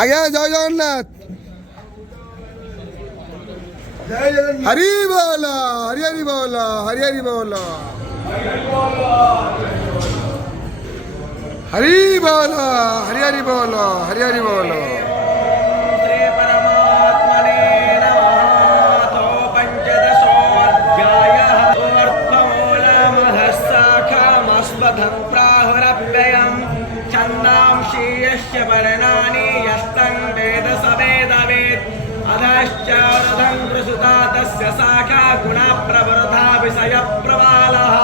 আজ্ঞা জয় জগন্নাথ। হরি বল, হরি হরি বল, হরি হরি বল, হরি বল, হরি হরি বল, হরি হরি বল। छन्दांशीयस्य वर्णानि यस्तं वेद स वेदवेत् अधश्चारथं प्रसुता तस्य शाखा गुणप्रवृद्धा विषयप्रवालः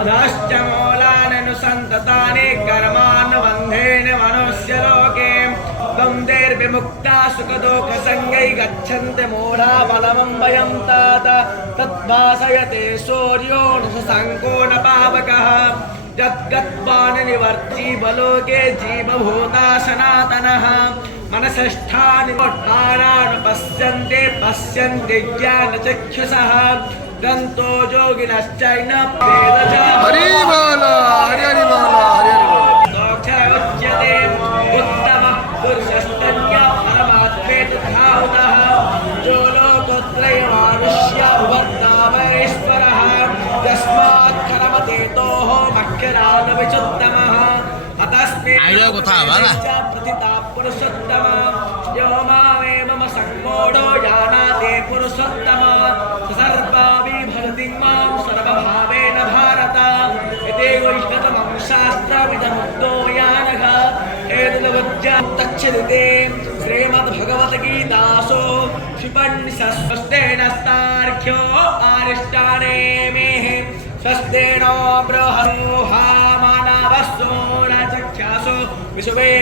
अधश्च मूलान्यनुसन्ततानि कर्मानुबन्धेन मनुष्यलोके द्वन्द्वैर्विमुक्ता सुखदुःखसङ्गै गच्छन्ति मूढा बलमं वयं तात तद्भासयते सूर्यो न शशाङ्को न पावकः यद्गत्वान् निवर्ति बलोके जीवभूता सनातनः मनसष्ठानि मोठानान् पश्यन्ते पश्यन्ति ज्ञानचक्षुषः दन्तो योगिनश्चैन वेद हरि बोल, हरि हरि बोल, हरि हरि बोल। उच्यते उत्तमः पुरुषस्तन्य परमात्मेति धावतः जो लोकोत्रयमानुष्य भुवर्तामहेश्वरः यस्मात् कर्मतेतोः मक्षरान् विचुत्तमः अतस्मै प्रतिता पुरुषोत्तमः यो मामेवम सम्मोढो जानाति पुरुषोत्तमः सर्वाभिभरति मां सर्वभावेन भारत इति वैष्णवं शास्त्रविदमुक्तो यानघ एतद्वज्जातच्छिते श्रीमद्भगवद्गीतासु क्षिपन्निषष्टेनस्तार्क्ष्यो आरिष्टानेमिः स्वस्तेनो बृहन्मुहा मानवस्सो न चक्षासो विश्वे।